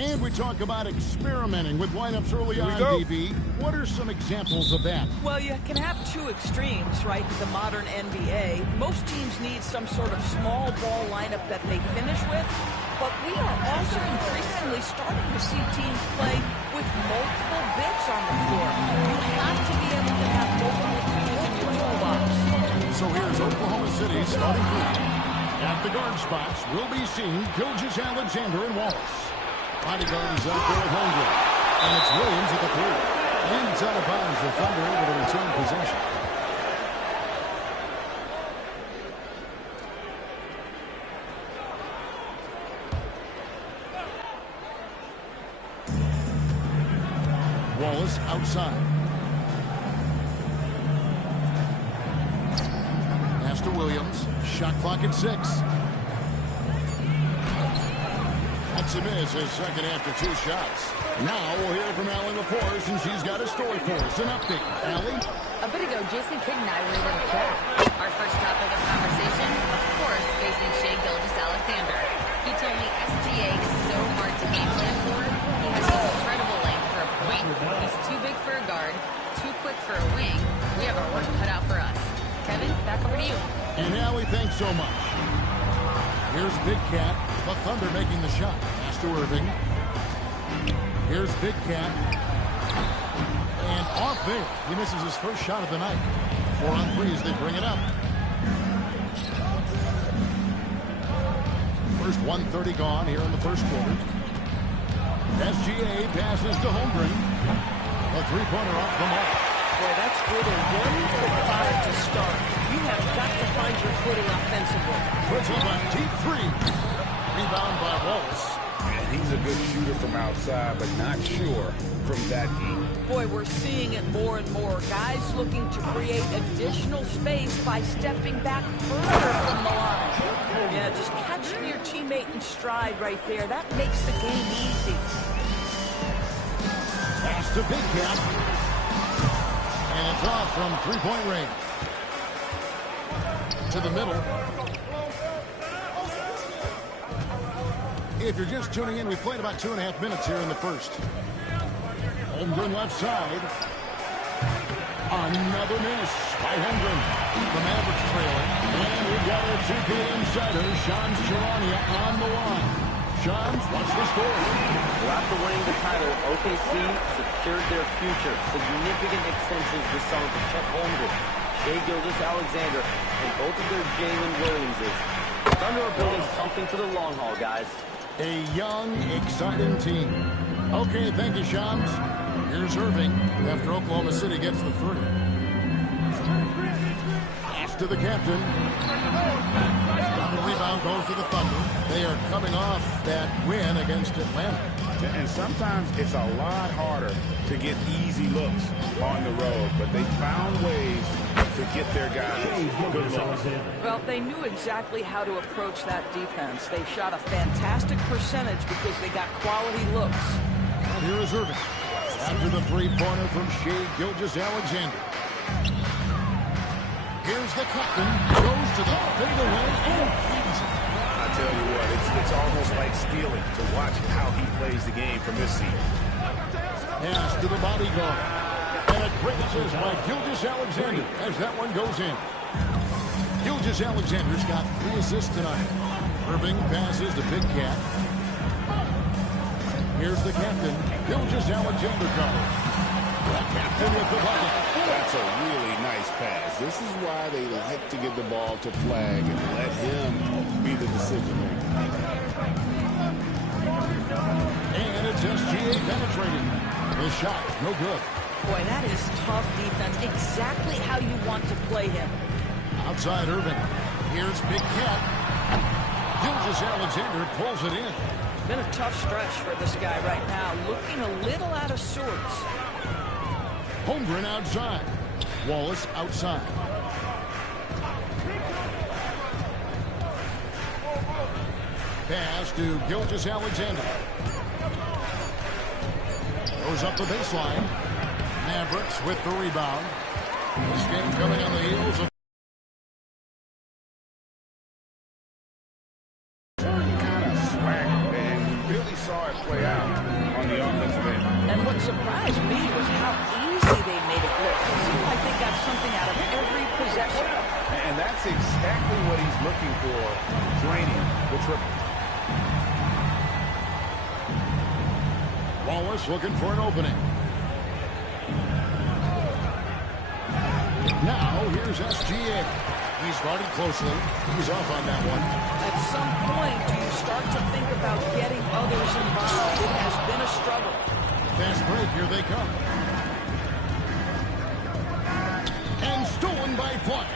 And we talk about experimenting with lineups early on, DB. What are some examples of that? Well, you can have two extremes, right? The modern NBA. Most teams need some sort of small ball lineup that they finish with. But we are also increasingly starting to see teams play with multiple bigs on the floor. You have to be able to have multiple tools in your toolbox. So here's Oklahoma City starting group. At the guard spots, we'll be seeing Gilgeous-Alexander and Wallace. Bodyguard is out there at Holmgren. And it's Williams at the 3. And it's out of bounds. The Thunder able to return possession. Wallace outside. Pass to Williams. Shot clock at 6. That's a miss, his second after 2 shots. Now we'll hear from Allie LaForce, and she's got a story for us. An update. Allie? A bit ago, Jason Kidd and I were able to chat. Our first topic of conversation, of course, facing Shai Gilgeous-Alexander. He told me SGA is so hard to game plan for. He has incredible length for a point. He's too big for a guard, too quick for a wing. We have our work cut out for us. Kevin, back over to you. And Allie, thanks so much. Here's Big Cat. The Thunder making the shot. Pass to Irving. Here's Big Cat. And off there. He misses his first shot of the night. 4 on 3 as they bring it up. First 1:30 gone here in the first quarter. SGA passes to Holmgren. A three-pointer off the mark. Boy, that's good. A 1-5 to start. You have got to find your footing offensively. Puts up a deep 3. Rebound by Wallace. And he's a good shooter from outside, but not sure from that deep. Boy, we're seeing it more and more. Guys looking to create additional space by stepping back further from the line. Yeah, just catching your teammate in stride right there. That makes the game easy. Pass to Big Cat. And it's off from three-point range. To the middle. If you're just tuning in, we played about 2.5 minutes here in the first. Holmgren left side. Another miss by Holmgren. The Mavericks trailing. And we've got our 2K insider, Shams Charania, on the line. Shams, what's the score? Well, after winning the title, OKC secured their future. Significant extensions this summer for Chet Holmgren, Shai Gilgeous-Alexander, and both of their Jalen Williamses. Thunder are building something for the long haul, guys. A young, exciting team. Okay, thank you, Shams. Here's Irving after Oklahoma City gets the 3. Pass to the captain. And the rebound goes to the Thunder. They are coming off that win against Atlanta. And sometimes it's a lot harder to get easy looks on the road, but they found ways to get their guys good looks. Well, they knew exactly how to approach that defense. They shot a fantastic percentage because they got quality looks. And here is Irving. After the three-pointer from Shai Gilgeous-Alexander. Here's the captain. Goes to the fadeaway and feeds it. I tell you what, it's almost like stealing to watch how he plays the game from this seat. Pass to the bodyguard. And a great assist by Gilgeous-Alexander as that one goes in. Gilgeous-Alexander's got 3 assists tonight. Irving passes to Big Cat. Here's the captain. Gilgeous-Alexander covers. The captain with the bucket. That's a really nice pass. This is why they like to get the ball to Flag and let him be the decision maker. And it's SGA penetrating. His shot, no good. Boy, that is tough defense. Exactly how you want to play him. Outside Irving. Here's Big Cat. Gilgeous-Alexander pulls it in. Been a tough stretch for this guy right now. Looking a little out of sorts. Holmgren outside. Wallace outside. Pass to Gilgeous-Alexander. Goes up the baseline. Mavericks with the rebound. This game coming on the heels of kind of swag, man. We really saw it play out on the offensive end. And what surprised me was how easy they made it look. It seemed like they got something out of every possession. And that's exactly what he's looking for, draining the triple. Wallace looking for an opening. Now, here's SGA. He's guarded closely. He's off on that one. At some point, do you start to think about getting others involved? It has been a struggle. Fast break, here they come. And stolen by Flynn.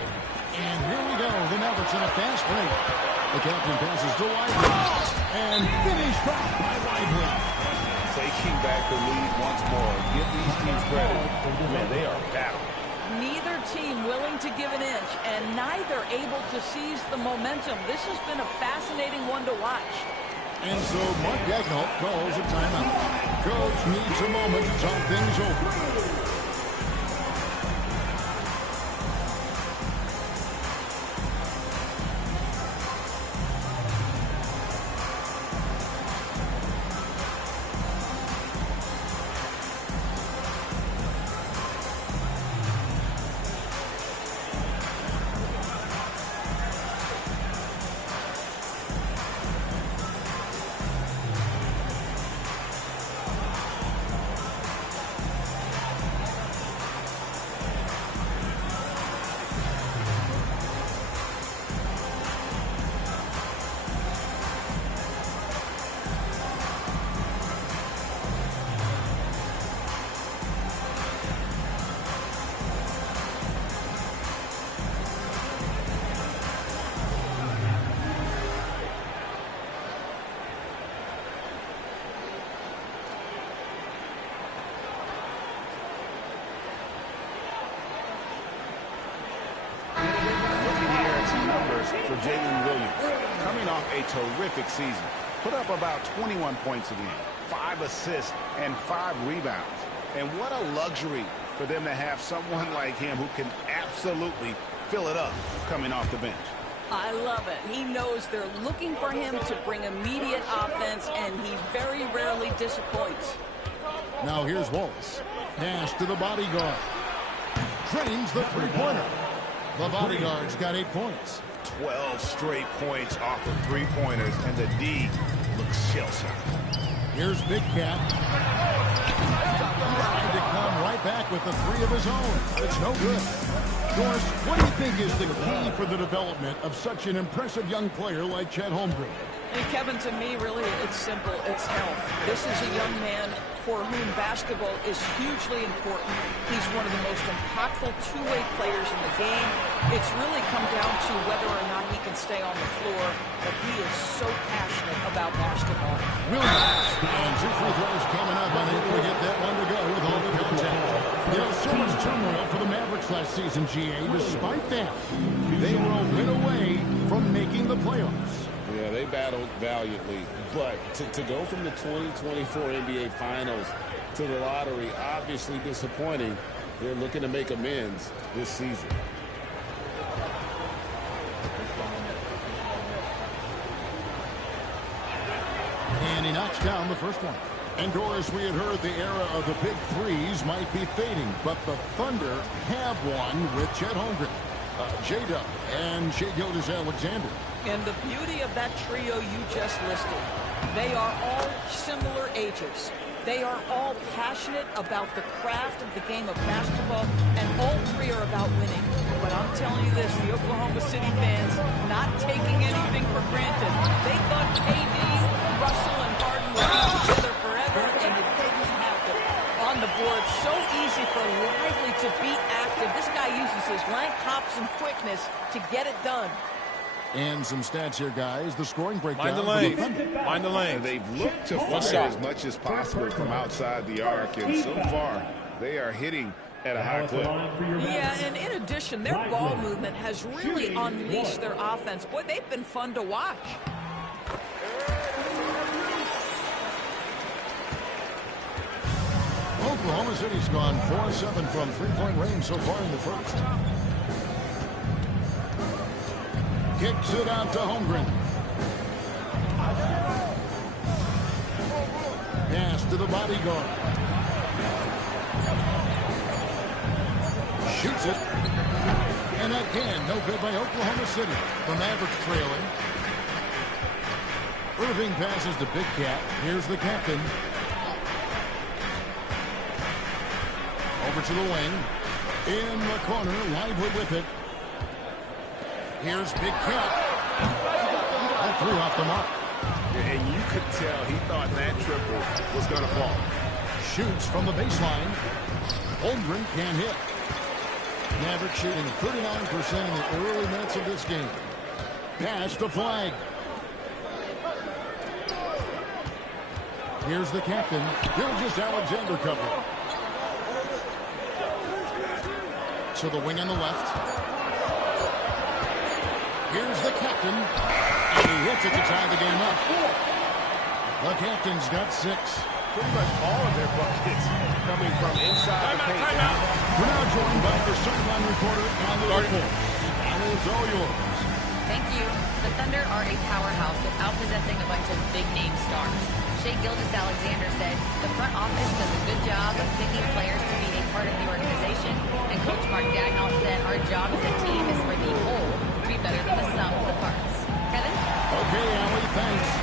And here we go, the Mavericks in a fast break. The captain passes to Lively. And finished off by Lively. Taking back the lead once more. Give these teams credit. Man, they are battling. Neither team willing to give an inch, and neither able to seize the momentum. This has been a fascinating one to watch. And so Mark Daigneault calls a timeout. Coach needs a moment to talk things over. For Jalen Williams, coming off a terrific season, put up about 21 points a game, 5 assists, and 5 rebounds. And what a luxury for them to have someone like him who can absolutely fill it up coming off the bench. I love it. He knows they're looking for him to bring immediate offense, and he very rarely disappoints. Now here's Wallace. Pass to the bodyguard. Drains the three-pointer. The bodyguard's got 8 points. 12 straight points off of three-pointers, and the D looks shell-shocked. Here's Big Cat. Trying to come right back with the 3 of his own, but it's no good. Doris, what do you think is the key for the development of such an impressive young player like Chet Holmgren? Hey, Kevin, to me, really, it's simple. It's health. This is a young man for whom basketball is hugely important. He's one of the most impactful two-way players in the game. It's really come down to whether or not he can stay on the floor, but he is so passionate about basketball. Williams, and 2 free throws coming up, unable to get that one to go with all the contact. You know, so much turmoil for the Mavericks last season, GA. Despite that, they were a win away from making the playoffs. Yeah, they battled valiantly, but to go from the 2024 NBA Finals to the lottery, obviously disappointing. They're looking to make amends this season. And he knocks down the first one. And Doris, we had heard the era of the big threes might be fading, but the Thunder have one with Chet Holmgren, J-Dub, and Shai Gilgeous-Alexander. And the beauty of that trio you just listed, they are all similar ages. They are all passionate about the craft of the game of basketball, and all 3 are about winning. But I'm telling you this, the Oklahoma City fans not taking anything for granted. They thought KD, Russell, and Harden would be together forever, and it didn't happen. On the board, so easy for Lively to be active. This guy uses his length, hops, and quickness to get it done. And some stats here, guys. The scoring breakdown. Mind the lane. Mind the lane. And they've looked to fire as much as possible from outside the arc, and so far they are hitting at a high clip. Yeah, and in addition, their ball movement has really unleashed their offense. Boy, they've been fun to watch. Oklahoma City's gone 4-7 from three-point range so far in the first. Kicks it out to Holmgren. Pass to the bodyguard. Shoots it. And again, no good by Oklahoma City. The Mavericks trailing. Irving passes to Big Cat. Here's the captain. Over to the wing. In the corner, Lively with it. Here's Big Cat. That three off the mark. And you could tell he thought that triple was going to fall. Shoots from the baseline. Holmgren can't hit. Maverick shooting 39% in the early minutes of this game. Pass to Flag. Here's the captain. Gilgeous-Alexander cover. To the wing on the left. Here's the captain. And he hits it to tie the game up. The captain's got 6. Pretty much all of their buckets coming from inside the paint. We're now joined by our sideline reporter, Allie LaForce. Allie, it's all yours. Thank you. The Thunder are a powerhouse without possessing a bunch of big-name stars. Shai Gilgeous-Alexander said, the front office does a good job of picking players to be a part of the organization. And Coach Mark Daigneault said, our job as a team is for the whole to be better than the sum of the parts. Kevin? Okay, Allie, thanks.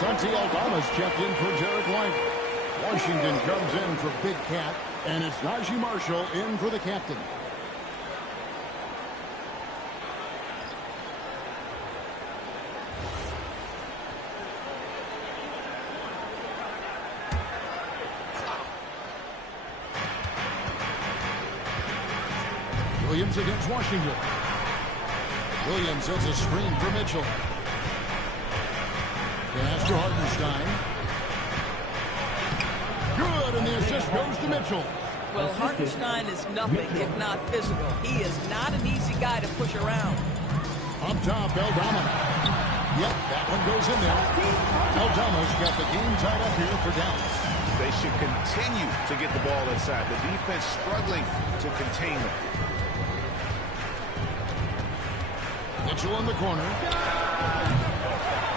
Santi Aldama's checked in for Derek White. Washington comes in for Big Cat, and it's Najee Marshall in for the captain. Williams against Washington. Williams has a screen for Mitchell. Pass to Hartenstein. Good, and the assist goes to Mitchell. Well, Hartenstein is nothing if not physical. He is not an easy guy to push around. Up top, Aldama. Yep, that one goes in there. Aldama's got the game tied up here for Dallas. They should continue to get the ball inside. The defense struggling to contain them. Mitchell in the corner.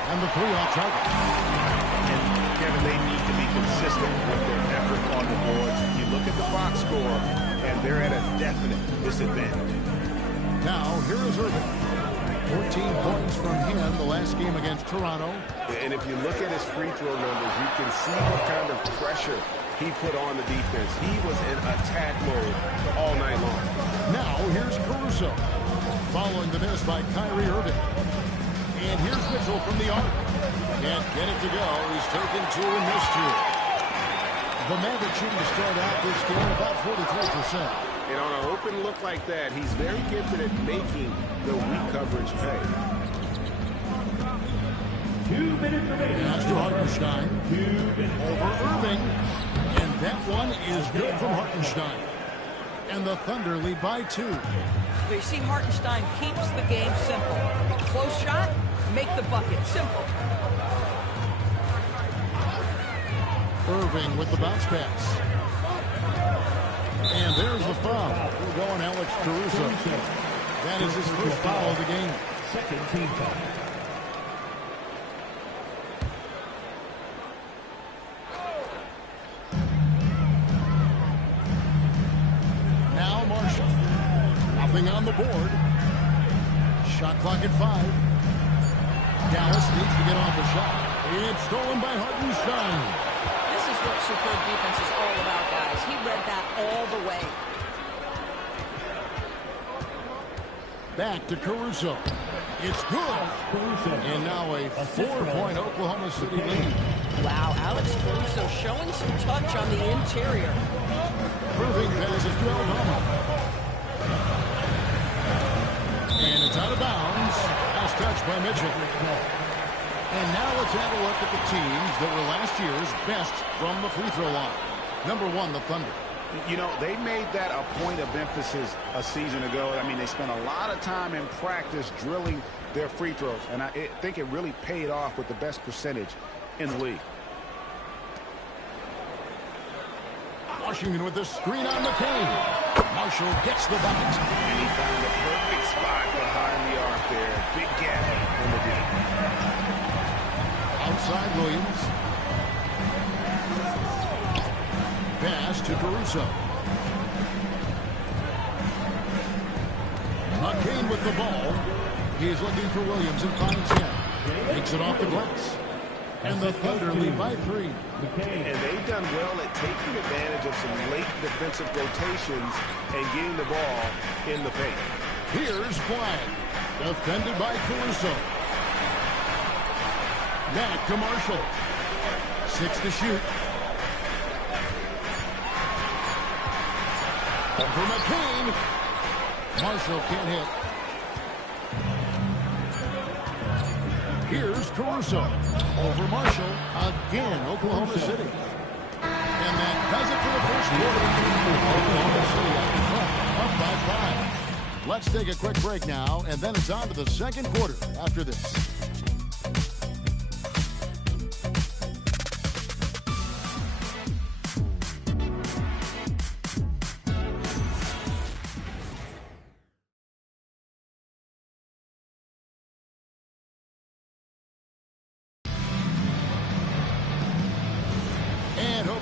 And the three off target. And Kevin, they need to be consistent with their effort on the boards. You look at the box score, and they're at a definite disadvantage. Now, here is Irving. 14 points from him the last game against Toronto. And if you look at his free throw numbers, you can see what kind of pressure he put on the defense. He was in attack mode all night long. Now, here's Caruso. Following the miss by Kyrie Irving. And here's Mitchell from the arc. Can't get it to go. He's taken 2 and missed 2. The Mavericks shooting to start out this game about 43%. And on an open look like that, he's very gifted at making the weak coverage pay. 2 minutes remaining. Pass to Hartenstein. Over Irving. And that one is good from Hartenstein. And the Thunder lead by 2. You see, Hartenstein keeps the game simple. Close shot, make the bucket. Simple. Irving with the bounce pass. And there's the foul. We're going Alex Caruso. That is his first foul of the game. Second team foul. Now Marshall. Nothing on the board. Shot clock at 5. Dallas needs to get off a shot. It's stolen by Hartenstein. This is is what superb defense is all about, guys. He read that all the way. Back to Caruso. It's good. And now a 4-point Oklahoma City lead. Wow, Alex Caruso showing some touch on the interior. Irving passes to Aldama. And it's out of bounds. Last touch by Mitchell. And now let's have a look at the teams that were last year's best from the free throw line. Number 1, the Thunder. You know, they made that a point of emphasis a season ago. I mean, they spent a lot of time in practice drilling their free throws, and I think it really paid off with the best percentage in the league. Washington with the screen on McCain. Marshall gets the bucket. And he found the perfect spot behind the arc there. Big gap in the deep. Outside Williams. Pass to Caruso. McCain with the ball. He's looking for Williams and finds him. Takes it off the glass. And the Thunder lead by 3. And they've done well at taking advantage of some late defensive rotations and getting the ball in the paint. Here's Flag. Defended by Caruso. Back to Marshall. 6 to shoot. Up for McCain. Marshall can't hit. Here's Caruso. Over Marshall. Again, Oklahoma City. And that does it for the first quarter. Oklahoma City up by 5. Let's take a quick break now, and then it's on to the second quarter after this.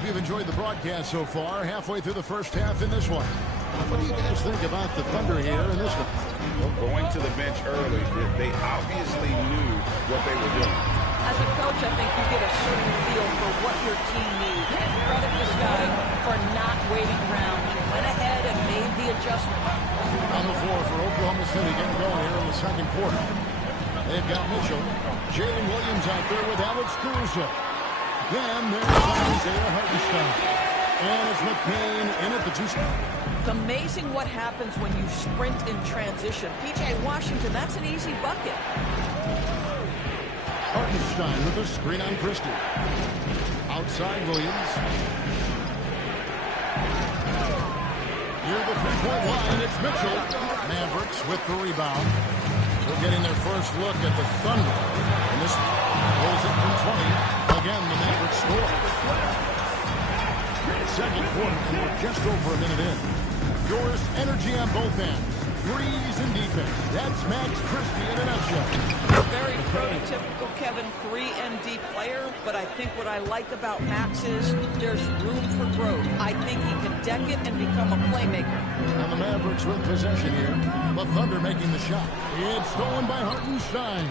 You've enjoyed the broadcast so far, halfway through the first half in this one. What do you guys think about the Thunder here in this one? Well, going to the bench early, they obviously knew what they were doing. As a coach, I think you get a certain feel for what your team needs. And credit this guy for not waiting around. He went ahead and made the adjustment. On the floor for Oklahoma City getting going here in the second quarter. They've got Mitchell. Jalen Williams out there with Alex Caruso. Then there's Isaiah Hartenstein. And it's McCain in at the 2 spot. It's amazing what happens when you sprint in transition. P.J. Washington, that's an easy bucket. Hartenstein with a screen on Christie. Outside Williams. Near the 3-point line, it's Mitchell. Mavericks with the rebound. They're getting their first look at the Thunder. And this pulls it from 20. Again, the Mavericks score. Second quarter, and we're just over a minute in. Yours energy on both ends. Threes and defense. That's Max Christie in a nutshell. Very prototypical Kevin 3 and D player, but I think what I like about Max is there's room for growth. I think he can deck it and become a playmaker. And the Mavericks with possession here. The Thunder making the shot. It's stolen by Hartenstein.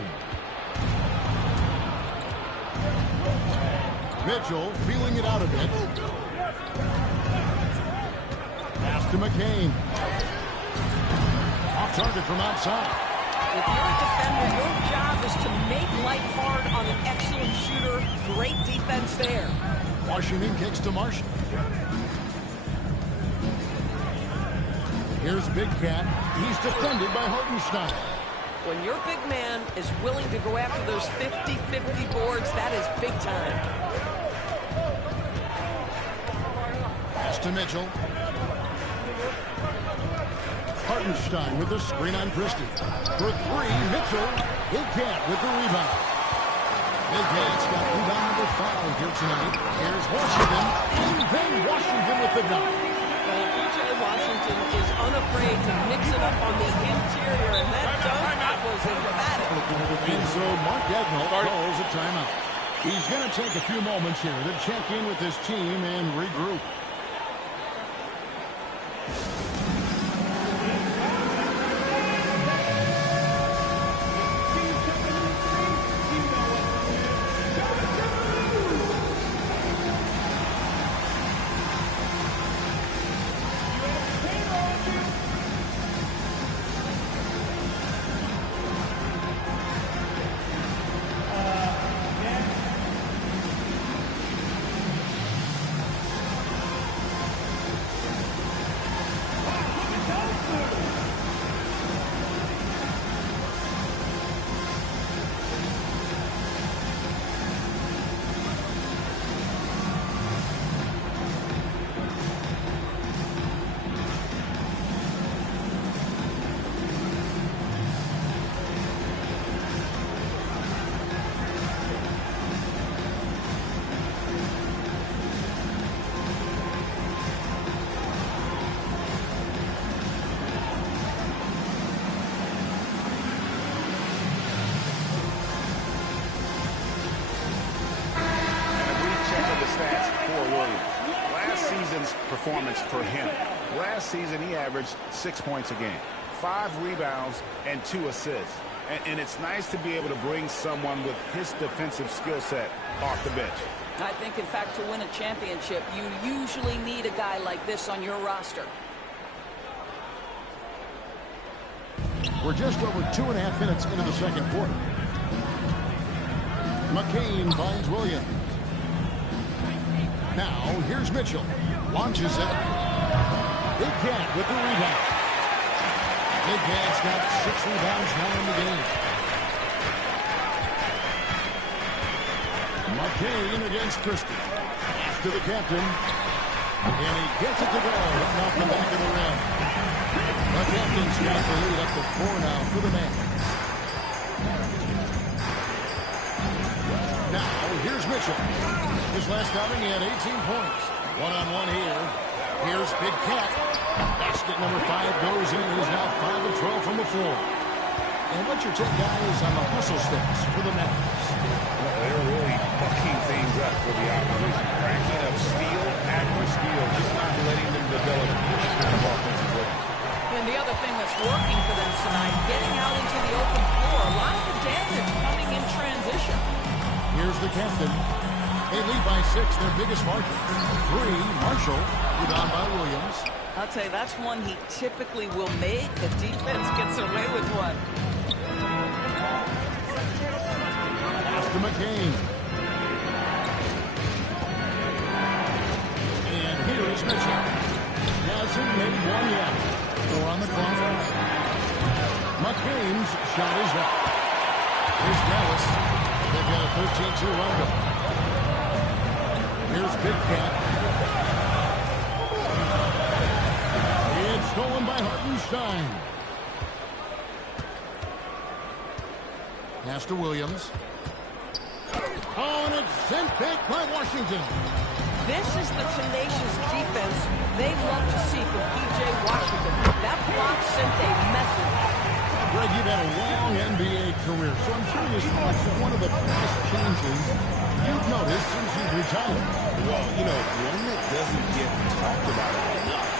Mitchell feeling it out a bit. Pass to McCain. Off target from outside. If you're a defender, your job is to make life hard on an excellent shooter. Great defense there. Washington kicks to Marshall. Here's Big Cat. He's defended by Hartenstein. When your big man is willing to go after those 50-50 boards, that is big time. Pass to Mitchell. Hartenstein with the screen on Christie. For 3, Mitchell. Big Cat with the rebound. Big Cat's got rebound number 5 here tonight. Here's Washington. And then Washington with the dunk. Well, P.J. Washington is unafraid to mix it up on the interior, and that dunk was emphatic. And so Mark Daigneault calls a timeout. He's going to take a few moments here to check in with his team and regroup. Williams. Last season's performance for him. Last season, he averaged 6 points a game, 5 rebounds, and 2 assists. And it's nice to be able to bring someone with his defensive skill set off the bench. I think, in fact, to win a championship, you usually need a guy like this on your roster. We're just over 2.5 minutes into the second quarter. McCain finds Williams. Now, here's Mitchell. Launches it. Big Cat with the rebound. Big Cat's got 6 rebounds now in the game. McCain against Christie. Pass to the captain. And he gets it to go. Off the back of the rim. The captain's got the lead up to 4 now for the man. Now, here's Mitchell. His last outing, he had 18 points. One-on-one here. Here's Big Cat. Basket number 5 goes in. He's now 5 of 12 from the floor. And what's your take, guys, on the hustle stats for the Mavericks? Well, they're really bucking things up for the opposition. Racking up steal after steal. Just not letting them develop any kind of offensive play. And the other thing that's working for them tonight, getting out into the open floor. A lot of the damage coming in transition. Here's the captain. They lead by 6, their biggest margin. 3, Marshall, rebound by Williams. I'll tell you, that's one he typically will make. The defense gets away with one. Pass to McCain. And here is Mitchell. Hasn't made one yet. 4 on the clock. McCain's shot is up. Here's Dallas. They've got a 13-2 run goal. Here's Big Cat. It's stolen by Hartenstein. Pass to Williams. Oh, and it's sent back by Washington. This is the tenacious defense they love to see from P.J. Washington. That block sent a message. Greg, you've had a long NBA career, so I'm curious what's one of the biggest changes you've noticed since you've retired? Well, you know, one that doesn't get talked about enough.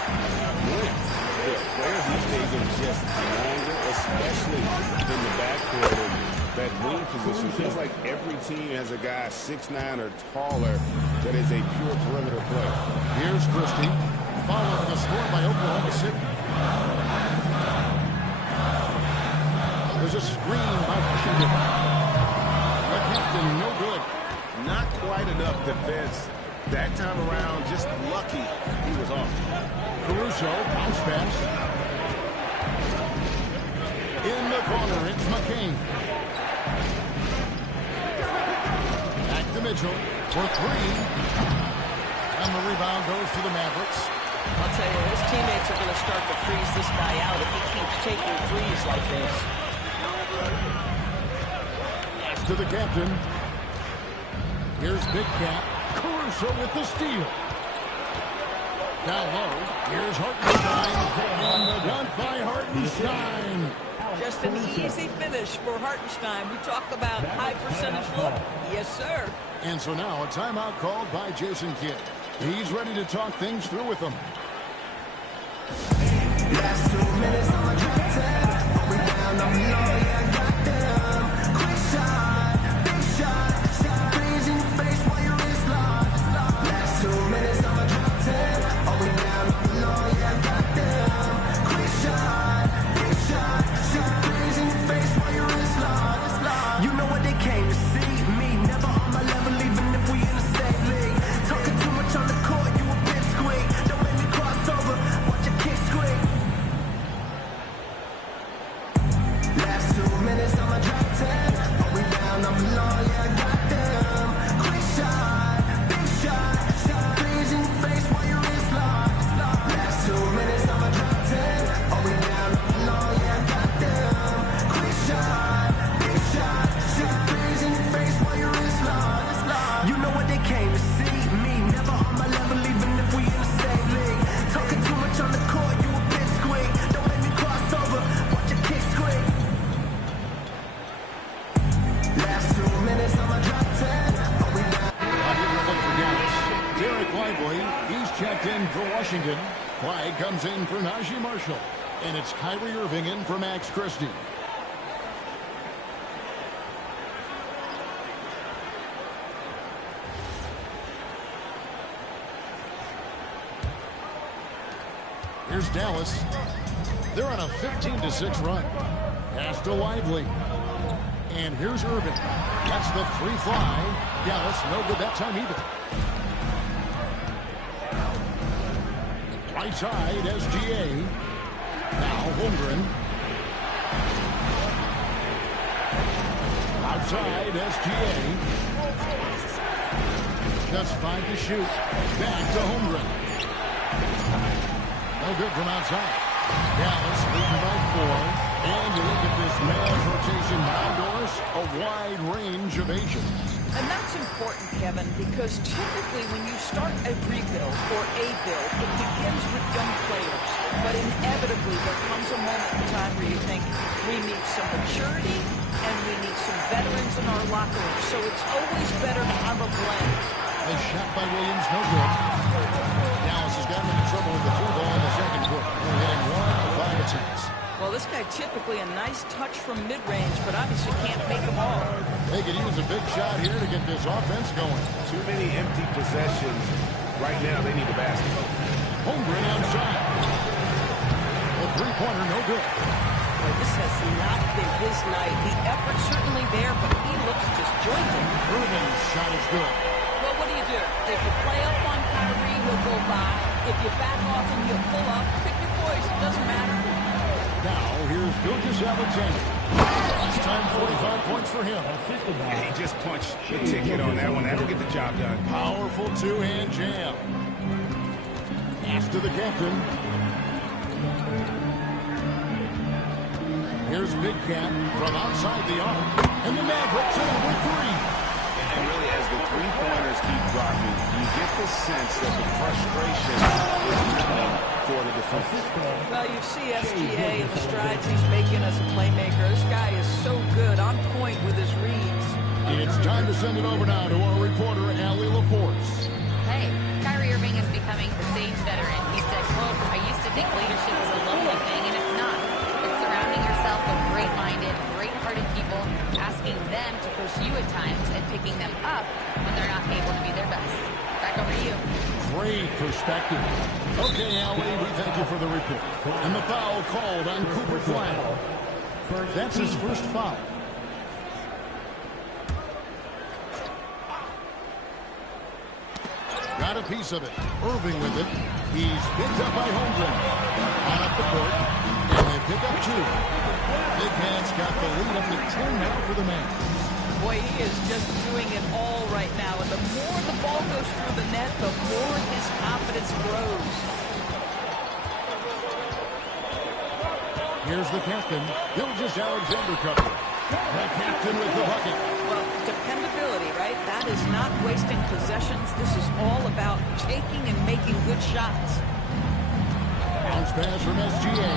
Length. Players these days are just longer, especially in the backcourt and that wing position. Feels like every team has a guy 6'9" or taller that is a pure perimeter player. Here's Christie, following the score by Oklahoma City. There's a screen by Washington. The captain, no good. Not quite enough defense. That time around, just lucky he was off. Caruso, bounce pass. In the corner, it's McCain. Back to Mitchell for 3. And the rebound goes to the Mavericks. I'll tell you, his teammates are going to start to freeze this guy out if he keeps taking threes like this. Pass to the captain. Here's Big Cat. Caruso with the steal. Down low. Here's Hartenstein. And the dunk by Hartenstein. Just an easy finish for Hartenstein. We talk about high percentage look. Yes, sir. And so now a timeout called by Jason Kidd. He's ready to talk things through with them. Last 2 minutes on my track time. We down on the low, yeah, I got them. Quick shot, big shot. Breeze in your face while your wrist locked. Last 2 minutes on my track time. Oh, we down on the low, yeah, I got them. Quick shot, big shot. Breeze in your face while your wrist locked. You know what they came to see. Me, never on my level, even if we in the same league. Talking too much on the court, you a bit squeak. Don't make me cross over, watch your kick squeak. Last 2 minutes on my drop 10. Are we down, I'm below, yeah, I got them. Quick shot, big shot. Breeze in your face while your wrist locked. Last 2 minutes on my drop 10. Are we down, I'm below, yeah, I got them. Quick shot, big shot. Breeze in your face while your wrist locked. You know what they came to see. Me, never on my level, even if we in the same league. Talking too much on the court, you a bit squeak. Don't make me cross over, watch your kick squeak. Last 2 minutes on my drop 10. Are we down? I'll give you a look for Dallas. Derek Lively. He's checked in for Washington. Flag comes in for Najee Marshall. And it's Kyrie Irving in for Max Christie. Here's Dallas. They're on a 15-6 run. Pass to Lively. And here's Irving. That's the free fly. Dallas no good that time either. Right side, SGA. Now Holmgren. Outside, SGA. Just 5 to shoot. Back to Holmgren. No good from outside. Dallas leading by 4. And you look at this man's rotation outdoors, a wide range of agents. And that's important, Kevin, because typically when you start a rebuild or a build, it begins with young players. But inevitably, there comes a moment in time where you think, we need some maturity and we need some veterans in our locker room. So it's always better to have a blend. A shot by Williams, no good. Dallas has gotten into trouble with the through ball in the second quarter. They're hitting 1 of 5 attempts. Well, this guy typically a nice touch from mid-range, but obviously can't make them all. They could use a big shot here to get this offense going. Too many empty possessions. Right now, they need a basket. Holmgren outside. A three-pointer, no good. Well, this has not been his night. The effort's certainly there, but he looks disjointed. Irving's shot is good. Well, what do? If you play up on Kyrie, he'll go by. If you back off and you pull up, pick your poison. Doesn't matter. Now, here's Gilgeous Alexander. Last time, 45 points for him. And he just punched the ticket on that one. That'll get the job done. Powerful two-hand jam. Pass to the captain. Here's Big Cat from outside the arc. And the Mavericks are number 3. And really, as the three-pointers keep dropping, you get the sense that the frustration is mounting for the defense. Well, you see SGA and the strides he's making as a playmaker. This guy is so good, on point with his reads. It's time to send it over now to our reporter, Allie LaForce. Hey, Kyrie Irving is becoming the sage veteran. He said, quote, I used to think leadership was a lonely thing, and it's not. It's surrounding yourself with great-minded, great-hearted people, asking them to push you at times and picking them up when they're not able to be their best. Back over to you. Great perspective. Okay, Allie, we thank you for the report. And the foul called on Cooper Flagg. That's his first foul. Got a piece of it. Irving with it. He's picked up by Holmgren. On up the court. And they pick up 2. Big Cat's got the lead up to 10 now for the man. Boy, he is just doing it all right now. And the more the ball goes through the net, the more his confidence grows. Here's the captain, Gilgeous Alexander covering. The captain with the bucket. Well, dependability, right? That is not wasting possessions. This is all about taking and making good shots. Bounce pass from SGA.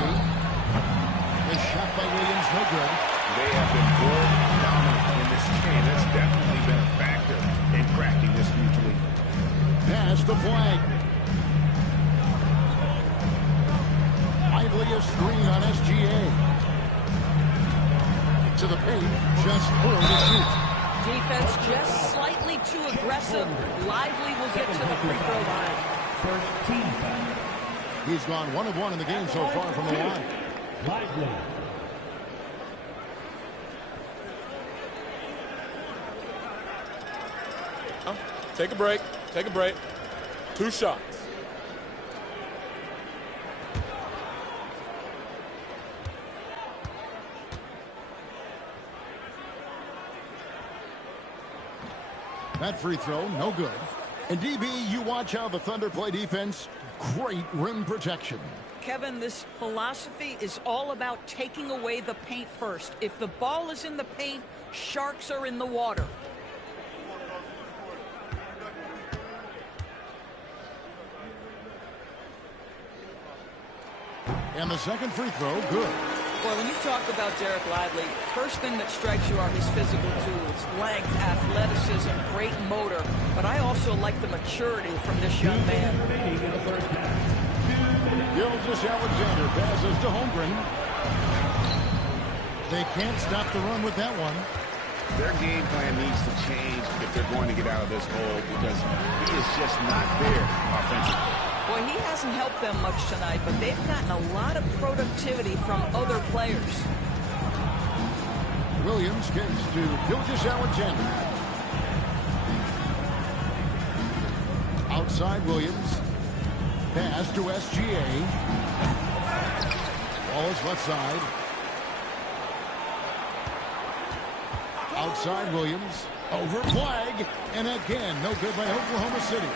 A shot by Williams, no good. They have been good, dominant in this game. That's definitely been a factor in cracking this huge lead. Pass the flag. Lively a screen on SGA. To the paint, just 4 to shoot. Defense just slightly too aggressive. Lively will get to the free throw line. First team foul. He's gone 1 of 1 in the game so far from the line. Lively. Take a break. Take a break. 2 shots. That free throw, no good. And DB, you watch how the Thunder play defense. Great rim protection. Kevin, this philosophy is all about taking away the paint first. If the ball is in the paint, sharks are in the water. And the second free throw, good. Well, when you talk about Derek Lively, first thing that strikes you are his physical tools. length, athleticism, great motor, but I also like the maturity from this young man. Gilgeous-Alexander passes to Holmgren. They can't stop the run with that one. Their game plan needs to change if they're going to get out of this hole because he is just not there offensively. Boy, he hasn't helped them much tonight, but they've gotten a lot of productivity from other players. Williams gets to Gilgeous-Alexander. Outside Williams. Pass to SGA. Wallace left side. Outside Williams. Over flag. And again, no good by Oklahoma City.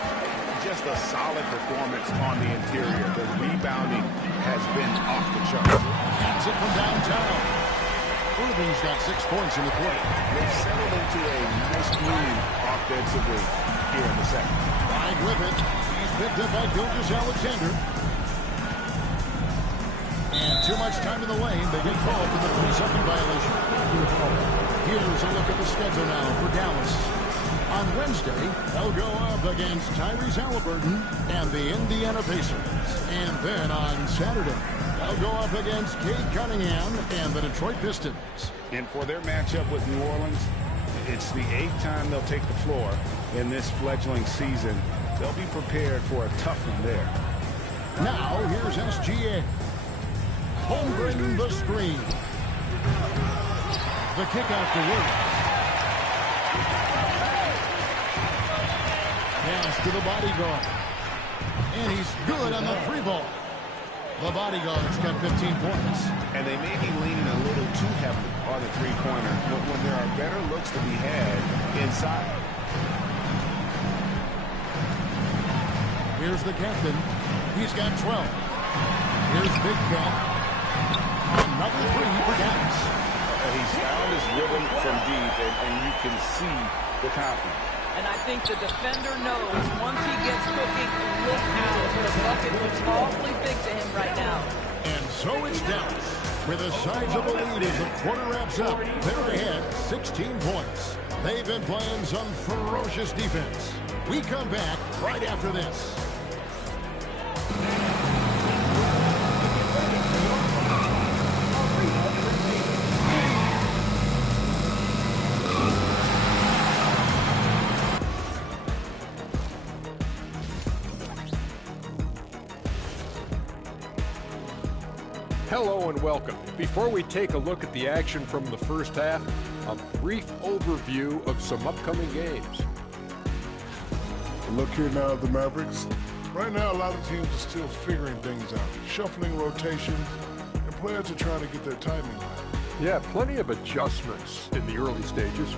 Just a solid performance on the interior. The rebounding has been off the chart. Hands it from downtown. Irving's got 6 points in the quarter. They've settled into a nice groove offensively here in the second. Ryan with it. He's picked up by Gilgeous-Alexander. And too much time in the lane. They get called for the 3-second violation. Here's a look at the schedule now for Dallas. On Wednesday, they'll go up against Tyrese Halliburton and the Indiana Pacers. And then on Saturday, they'll go up against Cade Cunningham and the Detroit Pistons. And for their matchup with New Orleans, it's the 8th time they'll take the floor in this fledgling season. They'll be prepared for a tough one there. Now, here's SGA. Holmgren the screen. The kick out to Williams. Pass to the bodyguard. And he's good on the 3-ball. The bodyguard's got 15 points. And they may be leaning a little too heavily on the 3-pointer when there are better looks to be had inside. Here's the captain. He's got 12. Here's Big Cat. Another 3 for Dallas. He's found his rhythm from deep, and you can see the confidence. And I think the defender knows once he gets cooking, look out. The bucket looks awfully big to him right now. And so it's Dallas with a sizable lead as the quarter wraps up. They're ahead 16 points. They've been playing some ferocious defense. We come back right after this. Hello and welcome. Before we take a look at the action from the first half, a brief overview of some upcoming games. Look here now at the Mavericks. Right now, a lot of teams are still figuring things out, shuffling rotations, and players are trying to get their timing right. Yeah, plenty of adjustments in the early stages.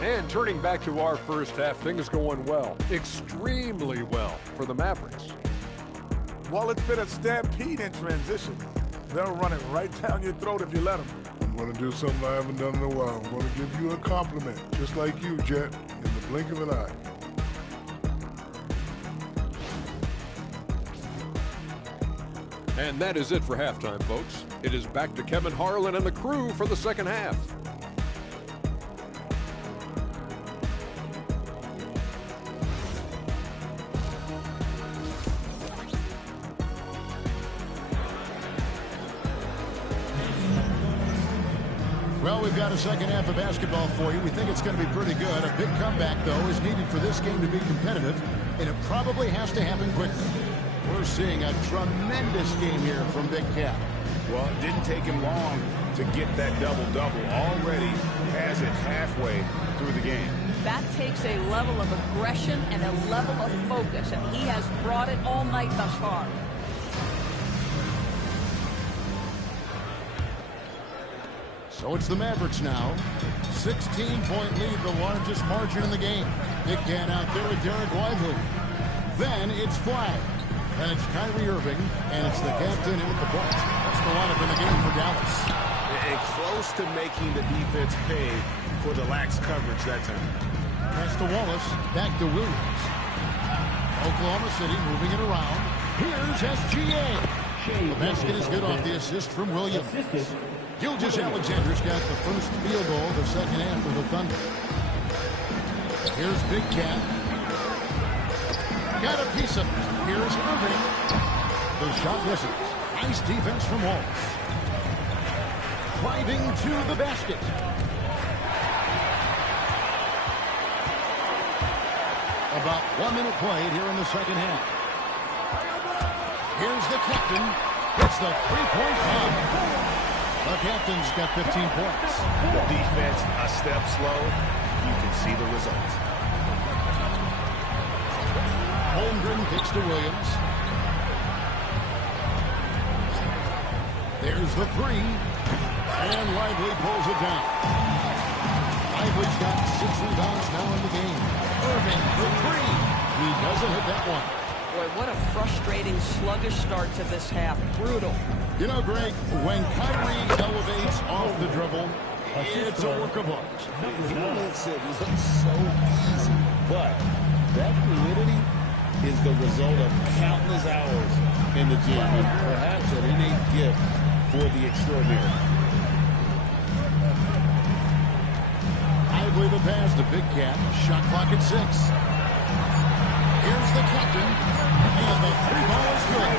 And turning back to our first half, things going well, extremely well for the Mavericks. Well, it's been a stampede in transition. They'll run it right down your throat if you let them. I'm going to do something I haven't done in a while. I'm going to give you a compliment, just like you, Jet, in the blink of an eye. And that is it for halftime, folks. It is back to Kevin Harlan and the crew for the second half. Well, we've got a second half of basketball for you. We think it's going to be pretty good. A big comeback, though, is needed for this game to be competitive, and it probably has to happen quickly. We're seeing a tremendous game here from Big Cat. Well, it didn't take him long to get that double-double. Already has it halfway through the game. That takes a level of aggression and a level of focus, and he has brought it all night thus far. So it's the Mavericks now. 16-point lead, the largest margin in the game. Big Cat out there with Derek Lively. Then it's Flag. Then it's Kyrie Irving, and it's the captain in with the point. That's the lineup in the game for Dallas. And close to making the defense pay for the lax coverage that time. Pass to Wallace, back to Williams. Oklahoma City moving it around. Here's SGA. The basket is good off the assist from Williams. Gilgeous-Alexander's got the first field goal of the second half for the Thunder. Here's Big Cat. Got a piece of it. Here's Irving. The shot misses. Nice defense from Wallace. Driving to the basket. About 1 minute played here in the second half. Here's the captain. It's the three-point bomb. The captain's got 15 points. The defense a step slow. You can see the results. Holmgren kicks to Williams. There's the three. And Lively pulls it down. Lively's got 6 rebounds now in the game. Irving for three. He doesn't hit that one. Boy, what a frustrating, sluggish start to this half. Brutal. You know, Greg, when Kyrie elevates off the dribble, it's a work of art. He makes it look so easy, but that fluidity is the result of countless hours in the gym and perhaps an innate gift for the extraordinary. Lively the pass to Big Cat. Shot clock at 6. Here's the captain. And the three ball is good.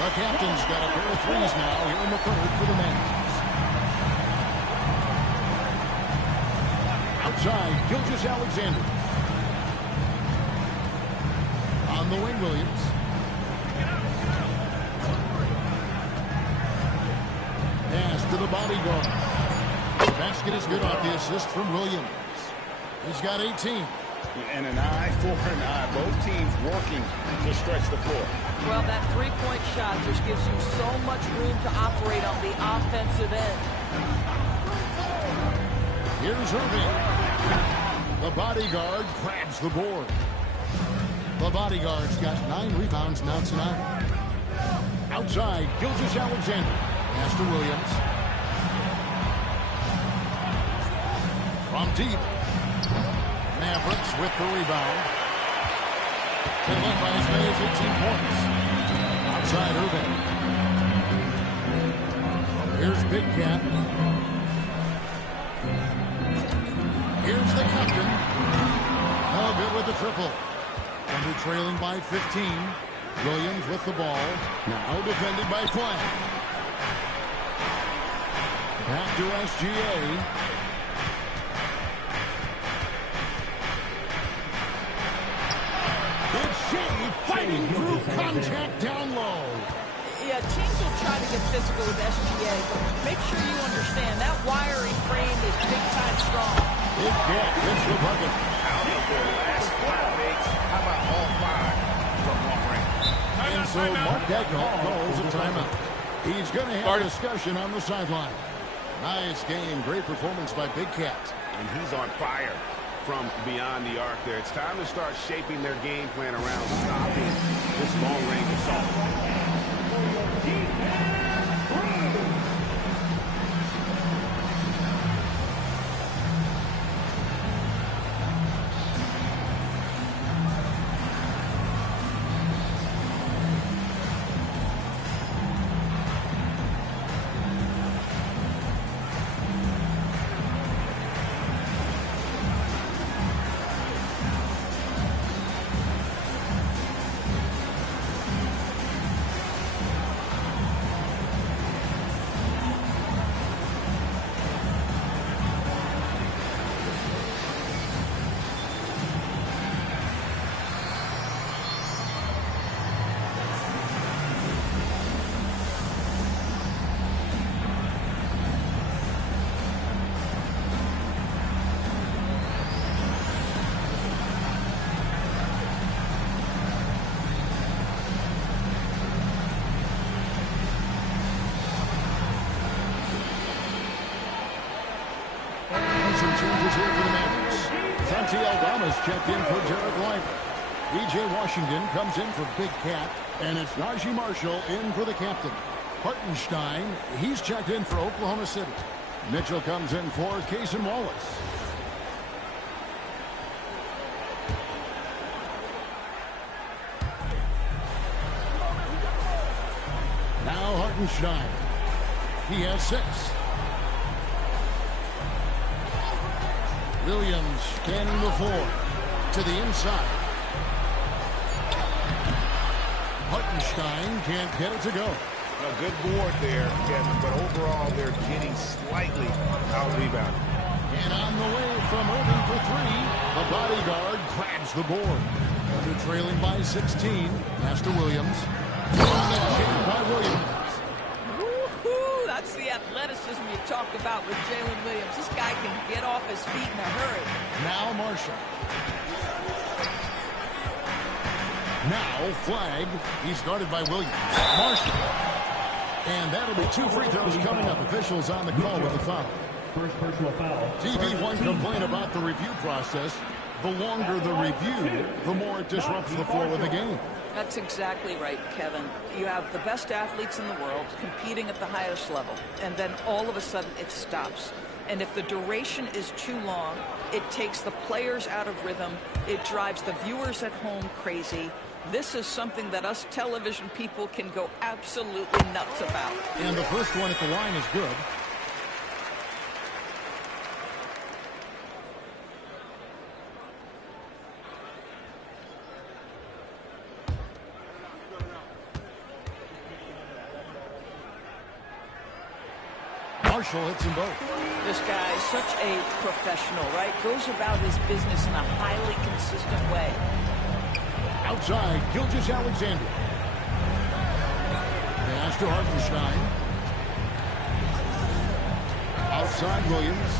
The captain's got a pair of threes now here in the third for the Mavs. Outside, Gilgeous-Alexander. On the wing, Williams. Pass to the bodyguard. The basket is good off the assist from Williams. He's got 18. And an eye for an eye. Both teams working to stretch the floor. Well, that three-point shot just gives you so much room to operate on the offensive end. Here's Irving. The bodyguard grabs the board. The bodyguard's got 9 rebounds now tonight. Outside, Gilgeous-Alexander. Pass to Williams. From deep. Mavericks with the rebound. They led by as many as 18 points. Outside Irving. Here's Big Cat. Here's the captain. No good with the triple. Thunder trailing by 15. Williams with the ball. Now defended by Flag. Back to SGA. Fighting through contact down low. Yeah, teams will try to get physical with SGA, but make sure you understand that wiry frame is big-time strong. Big Cat hits the bucket. Out of their last 5 makes, how about all 5 from long range? And so Mark Daigneault calls a timeout. He's going to have a discussion on the sideline. Nice game, great performance by Big Cat. And he's on fire from beyond the arc there. It's time to start shaping their game plan around stopping this long-range assault. Changes here for the Mavericks. Santi Aldama's checked in for Derek Lively. E.J. Washington comes in for Big Cat, and it's Najee Marshall in for the captain. Hartenstein, he's checked in for Oklahoma City. Mitchell comes in for Cason Wallace. Now Hartenstein. He has 6. Williams scanning the floor to the inside. Hartenstein can't get it to go. A good board there, Kevin, but overall they're getting slightly out-rebounded. And on the way from Irving for 3, the bodyguard grabs the board. Thunder trailing by 16. Pass to Williams. By Williams. Woo-hoo! That's the athleticism you talk about with Jalen Williams. This guy can get off his feet in a hurry. Now Marshall. Now flag. He's guarded by Williams. Marshall. And that'll be 2 free throws coming up. Officials on the call with the foul. First personal foul. TV won't complain about the review process. The longer the review, the more it disrupts the flow of the game. That's exactly right, Kevin. You have the best athletes in the world competing at the highest level, and then all of a sudden it stops. And if the duration is too long, it takes the players out of rhythm. It drives the viewers at home crazy. This is something that us television people can go absolutely nuts about. And the first one at the line is good. Marshall hits them both. This guy is such a professional, right? Goes about his business in a highly consistent way. Outside, Gilgeous-Alexander. Pass to Hartenstein. Outside, Williams.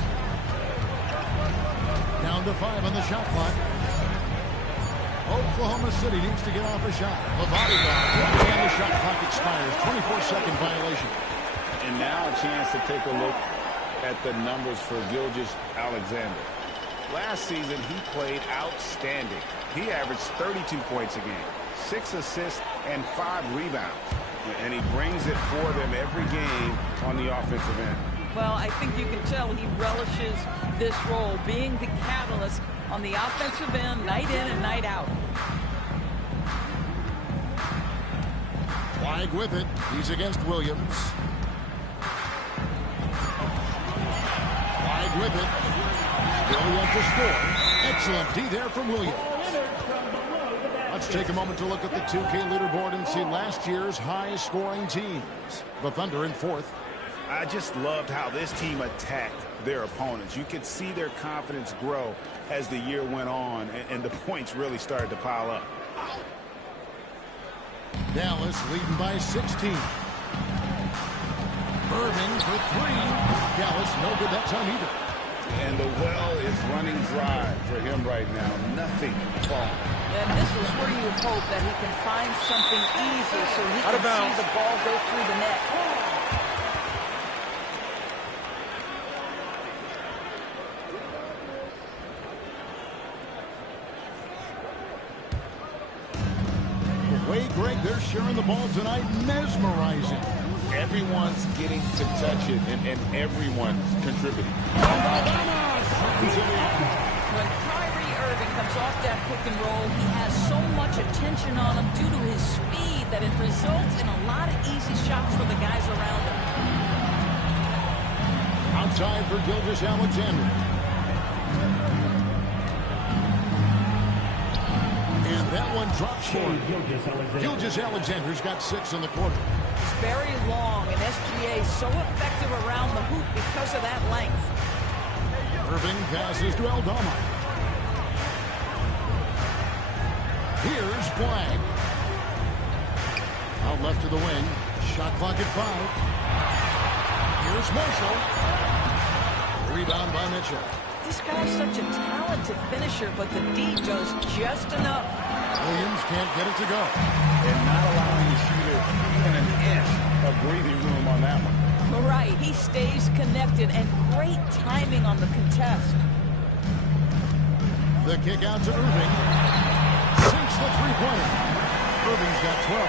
Down to 5 on the shot clock. Oklahoma City needs to get off a shot. The bodyguard. And the shot clock expires. 24-second violation. And now a chance to take a look at the numbers for Gilgeous-Alexander. Last season, he played outstanding. He averaged 32 points a game, 6 assists, and 5 rebounds. And he brings it for them every game on the offensive end. Well, I think you can tell he relishes this role, being the catalyst on the offensive end, night in and night out. Flag with it. He's against Williams. Flag with it. Still yet to score. Excellent D there from Williams. Let's take a moment to look at the 2K leaderboard and see last year's high-scoring teams. The Thunder in 4th. I just loved how this team attacked their opponents. You could see their confidence grow as the year went on, and the points really started to pile up. Dallas leading by 16. Irving for 3. Dallas no good that time either. And the well is running dry for him right now. Nothing falling. And this is where you hope that he can find something easy so he can see the ball go through the net. The way, Greg, they're sharing the ball tonight, mesmerizing. Everyone's getting to touch it, and everyone's contributing. When Kyrie Irving comes off that pick and roll, he has so much attention on him due to his speed that it results in a lot of easy shots for the guys around him. Outside for Gilgeous-Alexander. And that one drops for him. Gilgeous-Alexander's got 6 in the quarter. It's very long, and SGA is so effective around the hoop because of that length. Irving passes to Aldama. Here's Flag. Out left to the wing. Shot clock at 5. Here's Marshall. Rebound by Mitchell. This guy's such a talented finisher, but the D does just enough. Williams can't get it to go. And not allowing the shooter even an inch of breathing room on that one. Right, he stays connected, and great timing on the contest. The kick out to Irving. Sinks the three-pointer. Irving's got 12.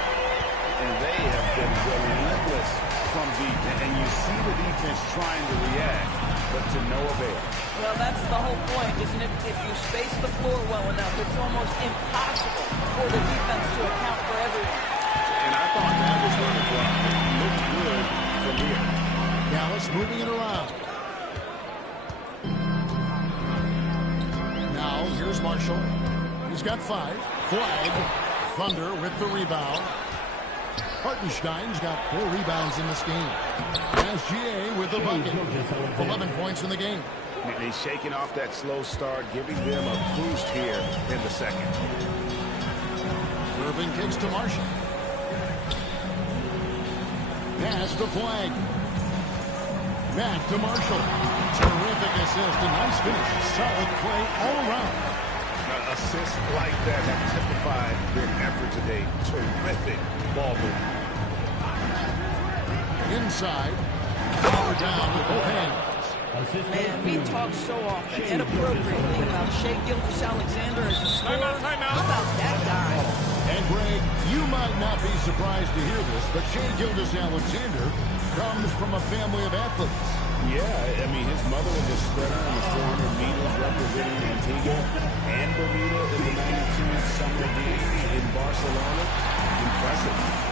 And they have been relentless from deep. And you see the defense trying to react, but to no avail. Well, that's the whole point, isn't it? If you space the floor well enough, it's almost impossible for the defense to account for everyone. And I thought that was going to look good from here. Dallas moving it around. Now here's Marshall. He's got 5. Flag. Thunder with the rebound. Hartenstein's got 4 rebounds in this game. SGA with the bucket. 11 points in the game. And he's shaking off that slow start, giving them a boost here in the second. Irving kicks to Marshall. Pass to Flag. Back to Marshall. Terrific assist. A nice finish. Solid play all around. Assists like that have typified their effort today. Terrific ball movement. Inside. Power down with both hands. Man, we talk so often and appropriately about Shai Gilgeous-Alexander as a scorer. How about that dive? And Greg, you might not be surprised to hear this, but Shai Gilgeous-Alexander comes from a family of athletes. Yeah, I mean, his mother was a sprinter in the 400 meters representing Antigua and Bermuda in the 92 Summer League in Barcelona. Impressive.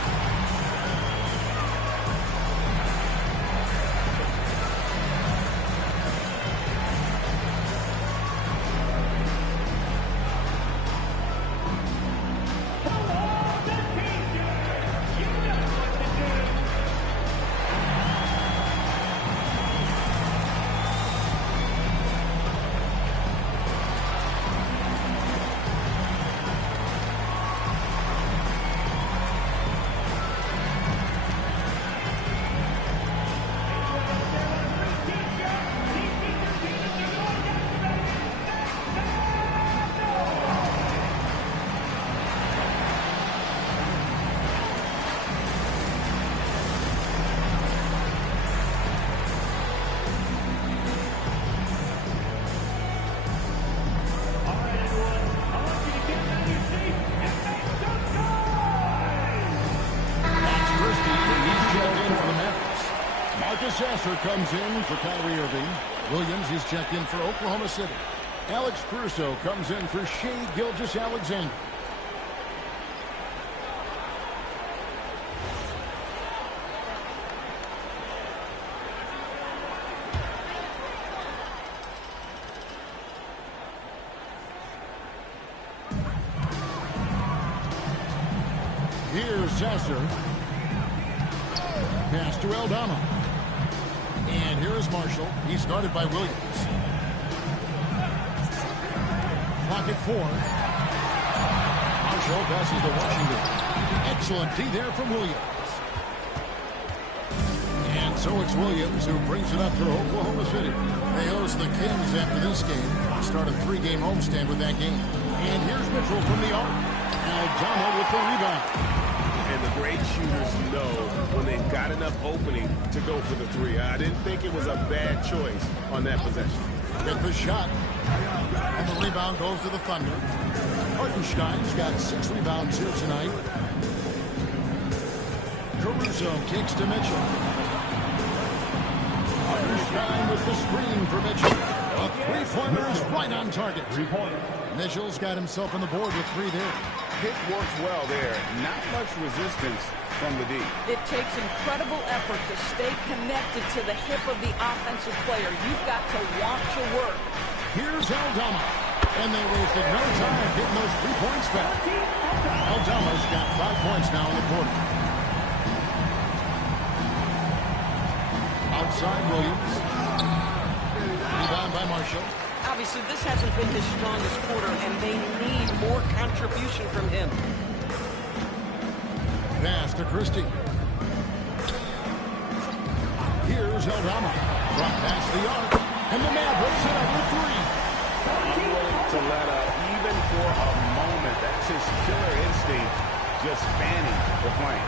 Sasser comes in for Kyrie Irving. Williams is checked in for Oklahoma City. Alex Caruso comes in for Shai Gilgeous-Alexander. Here's Sasser. Pass to Aldama. And here is Marshall. He's guarded by Williams. Clock at 4. Marshall passes to Washington. Excellent D there from Williams. And so it's Williams who brings it up for Oklahoma City. They host the Kings after this game. Start a 3-game homestand with that game. And here's Mitchell from the arc. Aldama with the rebound. And the great shooters know when they've got enough opening to go for the 3. I didn't think it was a bad choice on that possession. Get the shot. And the rebound goes to the Thunder. Hartenstein's got 6 rebounds here tonight. Caruso kicks to Mitchell. Hartenstein with the screen for Mitchell. A 3-pointer is right on target. 3-point. Mitchell's got himself on the board with 3 there. Pick works well there. Not much resistance from the D. It takes incredible effort to stay connected to the hip of the offensive player. You've got to want to work. Here's Aldama. And they wasted no time getting those 3 points back. Aldama's got 5 points now in the quarter. Outside Williams. Rebound by Marshall. Obviously, this hasn't been his strongest quarter, and they need more contribution from him. Pass to Christie. Here's Aldama. From past the arc. And the Mavericks hit up with 3. Unwilling to let up, even for a moment. That's his killer instinct, just fanning the flame.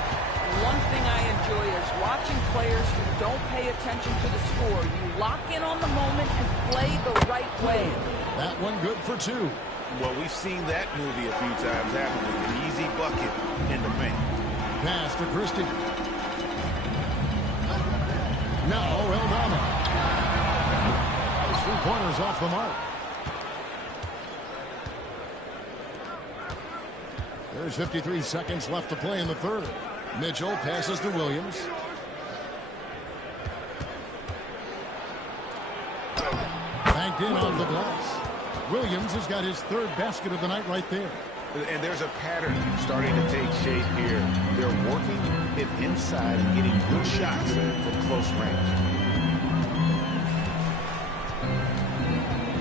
One thing I enjoy is watching players who don't pay attention to the score. You lock in on the moment and play the right way. That one good for 2. Well, we've seen that movie a few times, haven't we? An easy bucket in the paint. Pass to Christie. Now Aldama. Those 3-pointers off the mark. There's 53 seconds left to play in the third. Mitchell passes to Williams. knocked in off the glass. Williams has got his third basket of the night right there. And there's a pattern starting to take shape here. They're working it inside and getting good shots from close range.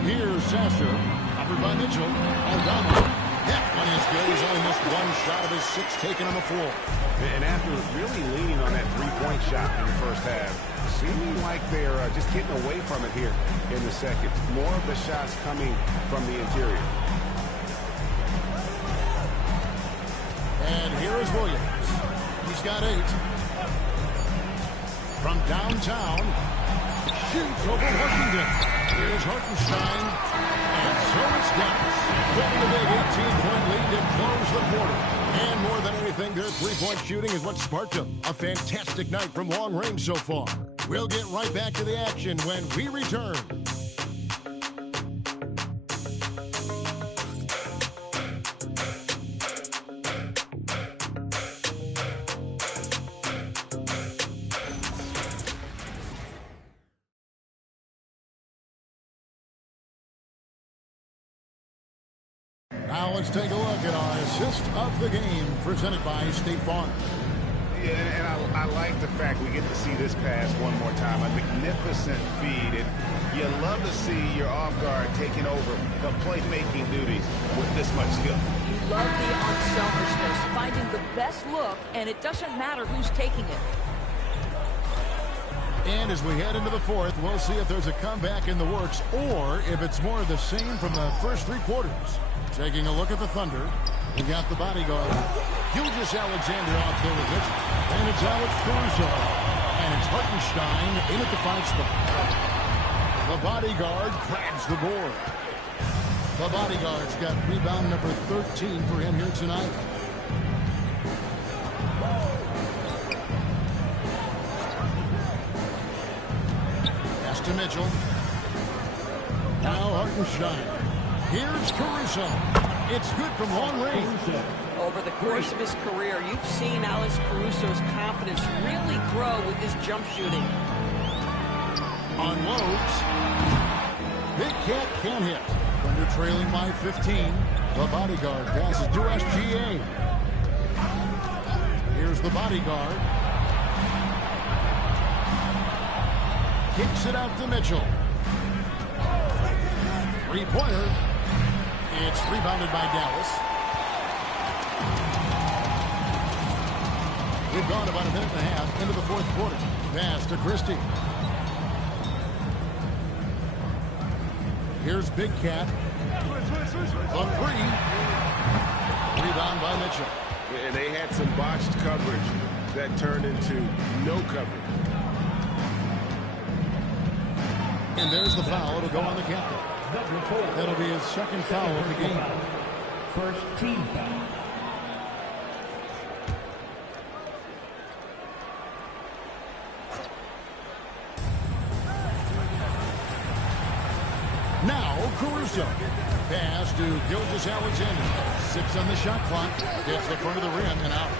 Here's Sasser, covered by Mitchell. Aldama, that one is good. He's only missed one shot of his 6 taken on the floor. And after really leaning on that three-point shot in the first half, seeming like they're just getting away from it here in the second. More of the shots coming from the interior. And here is Williams. He's got 8. From downtown, shoots over Harkington. Here's Hartenstein. And so it's Dallas. Getting a big 18-point lead to close the quarter. And more than anything, their three-point shooting is what sparked them. A fantastic night from long range so far. We'll get right back to the action when we return. Now let's take a look at our assist of the game presented by State Farm. Yeah, and I like the fact we get to see this pass one more time. A magnificent feed. And you love to see your off guard taking over the playmaking duties with this much skill. You love the unselfishness, finding the best look, and it doesn't matter who's taking it. And as we head into the fourth, we'll see if there's a comeback in the works or if it's more of the same from the first 3 quarters. Taking a look at the Thunder, we got the bodyguard, Gilgeous Alexander off there with Mitchell. And it's Alex Caruso. And it's Hartenstein in at the 5 spot. The bodyguard grabs the board. The bodyguard's got rebound number 13 for him here tonight. Pass to Mitchell. Now Hartenstein. Here's Caruso. It's good from long range. Over the course of his career, you've seen Alex Caruso's confidence really grow with his jump shooting. Unloads. Big Cat can't hit. Thunder trailing by 15. The bodyguard passes to SGA. Here's the bodyguard. Kicks it out to Mitchell. 3-pointer. It's rebounded by Dallas. We've gone about a minute and a half into the fourth quarter. Pass to Christie. Here's Big Cat. The 3. Rebound by Mitchell. And they had some botched coverage that turned into no coverage. And there's the foul. It'll go on the captain. That'll be his second foul of the game. First team foul. Now Caruso. Pass to Gilgeous Alexander. 6 on the shot clock. Gets the front of the rim and out.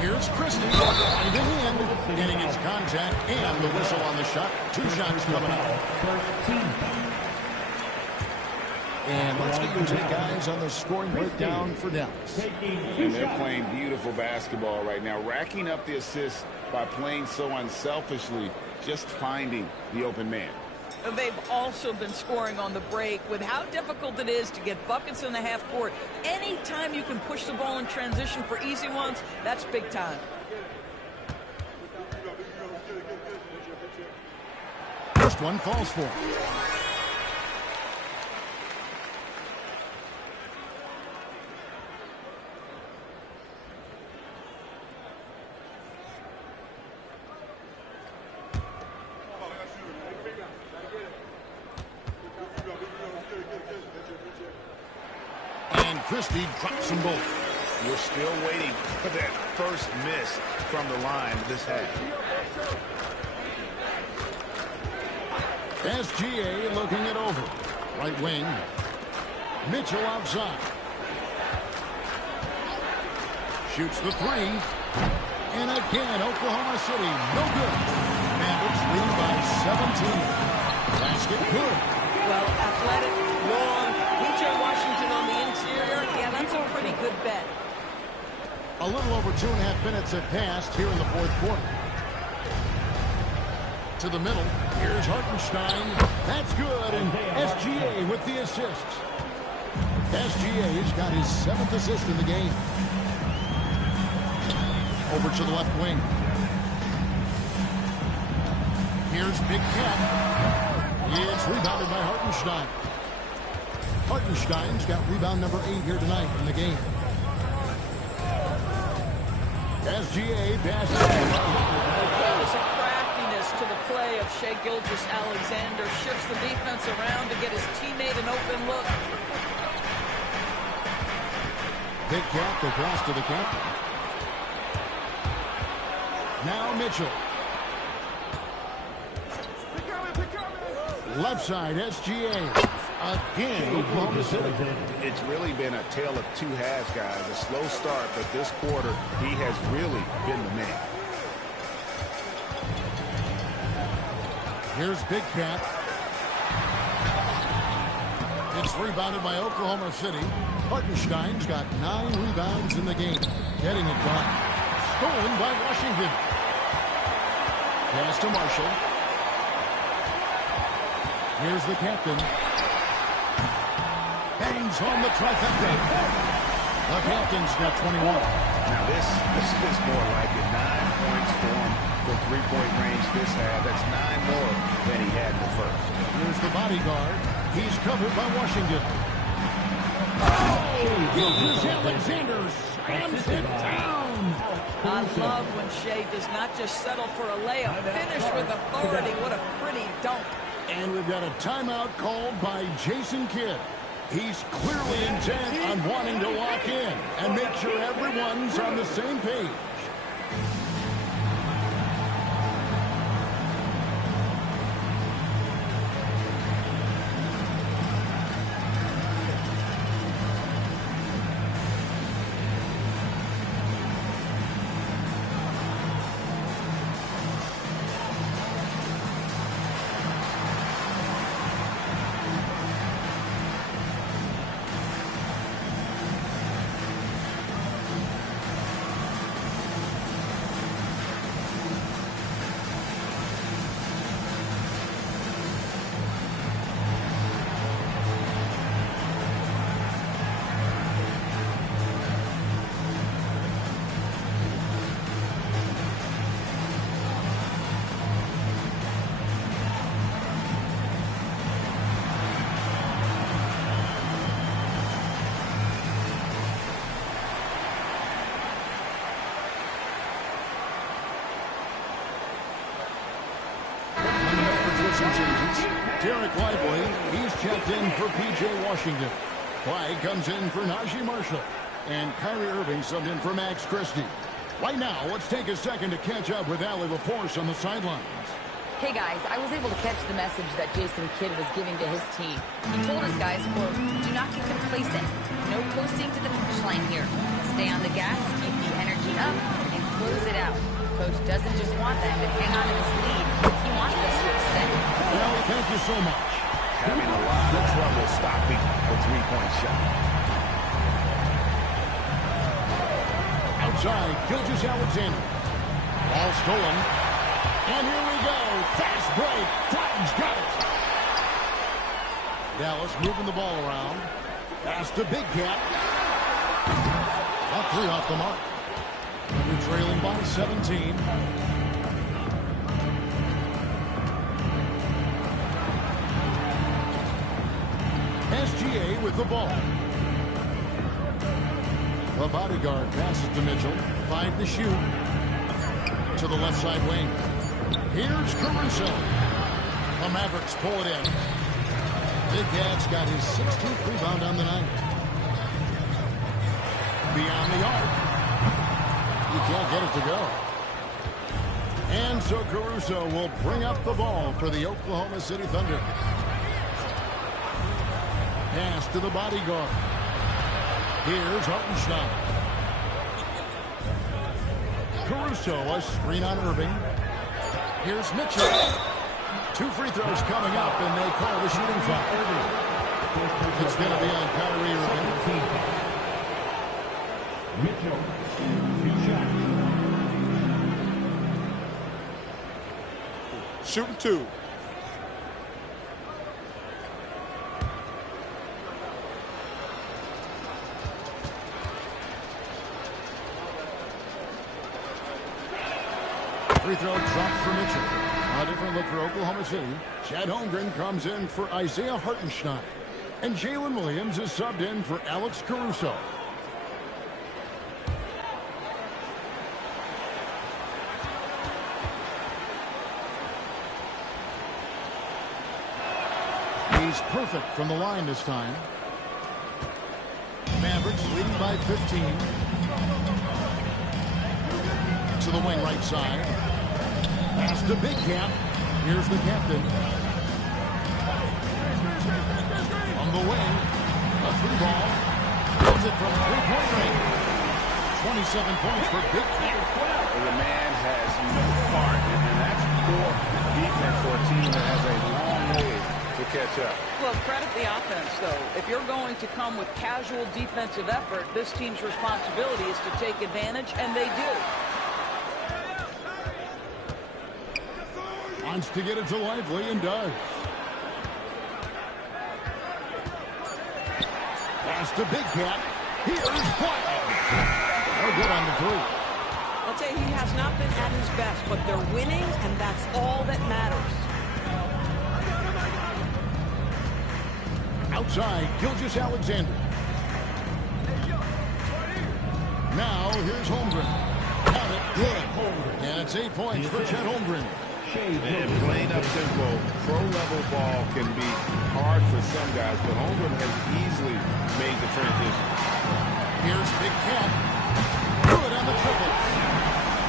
Here's Christie. Driving in. Getting his contact and the whistle on the shot. 2 shots coming out. First team foul. And let's get your take, guys, on the scoring breakdown for Dallas. And they're playing beautiful basketball right now, racking up the assists by playing so unselfishly, just finding the open man. They've also been scoring on the break. With how difficult it is to get buckets in the half court, anytime you can push the ball in transition for easy ones, that's big time. First one falls for. Christie drops them both. We're still waiting for that first miss from the line this half. SGA looking it over. Right wing. Mitchell outside. Shoots the 3. And again, Oklahoma City, no good. Mavericks lead by 17. Last basket. Good. Well, athletic, long, P.J. Washington on the interior. Yeah, that's a pretty good bet. A little over 2.5 minutes have passed here in the fourth quarter. To the middle. Here's Hartenstein. That's good. And SGA with the assist. SGA's got his 7th assist in the game. Over to the left wing. Here's Big Cat. It's rebounded by Hartenstein. Hartenstein's got rebound number 8 here tonight in the game. SGA passes. There was a craftiness to the play of Shai Gilgeous-Alexander. Shifts the defense around to get his teammate an open look. Big Cat, the pass to the captain. Now Mitchell. Left side, SGA. Again, Oklahoma City. It's really been a tale of two halves, guys. A slow start, but this quarter, he has really been the man. Here's Big Cat. It's rebounded by Oklahoma City. Hartenstein's got 9 rebounds in the game. Getting it done. Stolen by Washington. Pass to Marshall. Here's the captain. Hangs on the trifecta. The captain's got 21. Now this is more like it. 9 points for him from three-point range this half. That's 9 more than he had in the first. Here's the bodyguard. He's covered by Washington. Oh! Gilgeous-Alexander slams it down. I love when Shai does not just settle for a layup. Finish with authority. What a pretty dunk. And we've got a timeout called by Jason Kidd. He's clearly intent on wanting to lock in and make sure everyone's on the same page. Derek Lively, he's checked in for P.J. Washington. Clyde comes in for Najee Marshall. And Kyrie Irving subbed in for Max Christie. Right now, let's take a second to catch up with Allie LaForce on the sidelines. Hey guys, I was able to catch the message that Jason Kidd was giving to his team. He told his guys, quote, do not get complacent. No coasting to the finish line here. Stay on the gas, keep the energy up, and close it out. Coach doesn't just want them to hang on to this lead. He wants us to extend. Well, thank you so much. Having a lot of trouble stopping a three-point shot. Outside, Gilgeous-Alexander. Ball stolen. And here we go. Fast break. Flag's got it. Dallas moving the ball around. Pass to Big Cat. A 3 off the mark. Thunder trailing by 17. SGA with the ball. The bodyguard passes to Mitchell. 5 to shoot. To the left side wing. Here's Caruso. The Mavericks pull it in. Big Cat's got his 16th rebound on the night. Beyond the arc. You can't get it to go. And so Caruso will bring up the ball for the Oklahoma City Thunder. Pass to the bodyguard. Here's Hartenstein. Caruso, a screen on Irving. Here's Mitchell. 2 free throws coming up, and they call the shooting foul. It's going to be on Kyrie Irving. Mitchell, 2 shots. Shooting 2. Free throw dropped for Mitchell. A different look for Oklahoma City. Chet Holmgren comes in for Isaiah Hartenstein. And Jalen Williams is subbed in for Alex Caruso. He's perfect from the line this time. Mavericks leading by 15. To the wing right side. Pass to Big Cat. Here's the captain. On the wing. A 3 ball. Hits it from 3-point range. 27 points for Big Cat. The man has no heart, and that's poor defense for a team that has a long way to catch up. Well, credit the offense, though. If you're going to come with casual defensive effort, this team's responsibility is to take advantage, and they do. Wants to get it to Lively and does. Pass to Big Cat. Here's Fire. No good on the 3. I'll tell you, he has not been at his best, but they're winning, and that's all that matters. Outside, Gilgeous Alexander. Now, here's Holmgren. Got it, good. And it's 8 points for Chet Holmgren. And playing up tempo, pro-level ball can be hard for some guys, but Holmgren has easily made the transition. Here's Big Cat. Good on the triple.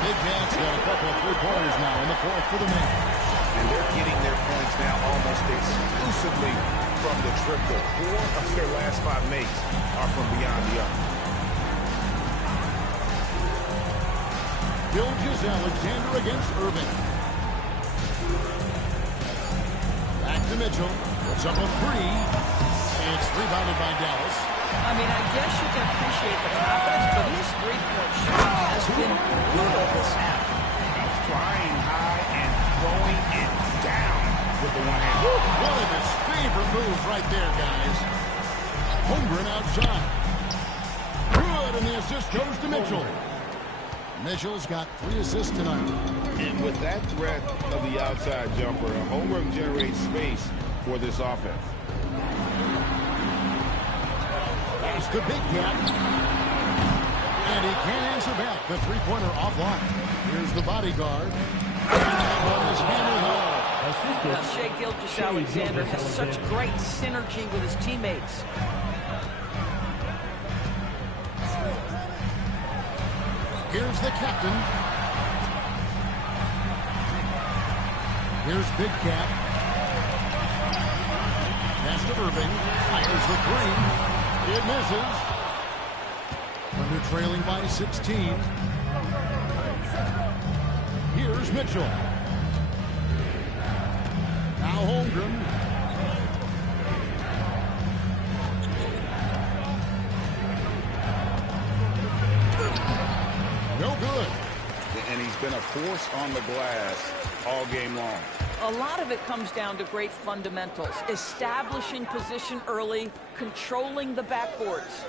Big Cat's got a couple of 3-pointers now in the 4th for the man. And they're getting their points now almost exclusively from the triple. 4 of their last 5 makes are from beyond the arc. Gilgeous Alexander against Irving. Back to Mitchell. Puts up a 3. It's rebounded by Dallas. I mean, I guess you can appreciate the confidence, but his 3-point shot has been brutal this half. Flying high and throwing it down with the one hand. One of his favorite moves right there, guys. Holmgren outside. Good, and the assist goes to Mitchell. Mitchell's got 3 assists tonight. And with that threat of the outside jumper, Holmgren generates space for this offense. Pass to Big Cat. And he can't answer back. The 3-pointer offline. Here's the bodyguard. And that one is hammered home. Now, Shai Gilgeous-Alexander has such great synergy with his teammates. Here's the captain. Here's Big Cat. Pass to Irving. Fires the 3. It misses. Under trailing by 16. Here's Mitchell. Now Holmgren. No good. And he's been a force on the glass all game long. A lot of it comes down to great fundamentals. Establishing position early, controlling the backboards.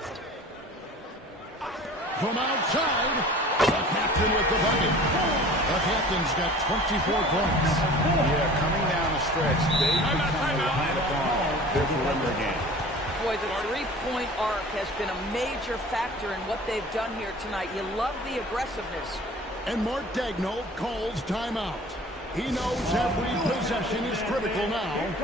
From outside, the captain with the bucket. The captain's got 24 points. Yeah, coming down the stretch, they've become reliant upon their perimeter game. Boy, the 3-point arc has been a major factor in what they've done here tonight. You love the aggressiveness. And Mark Daigneault calls timeout. He knows every possession is critical now.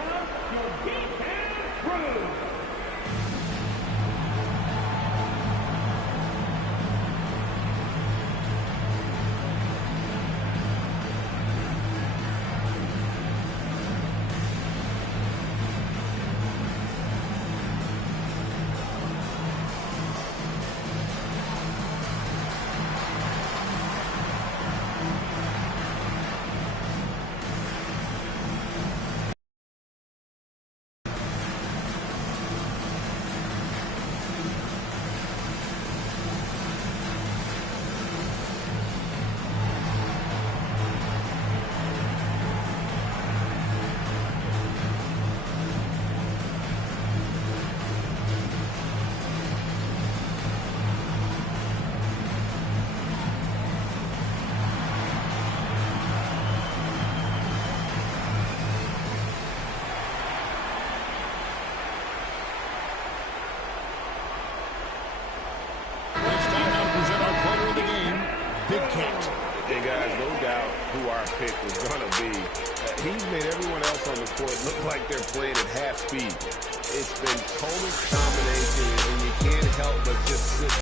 And guys, no doubt who our pick was going to be. He's made everyone else on the court look like they're playing at half speed. It's been total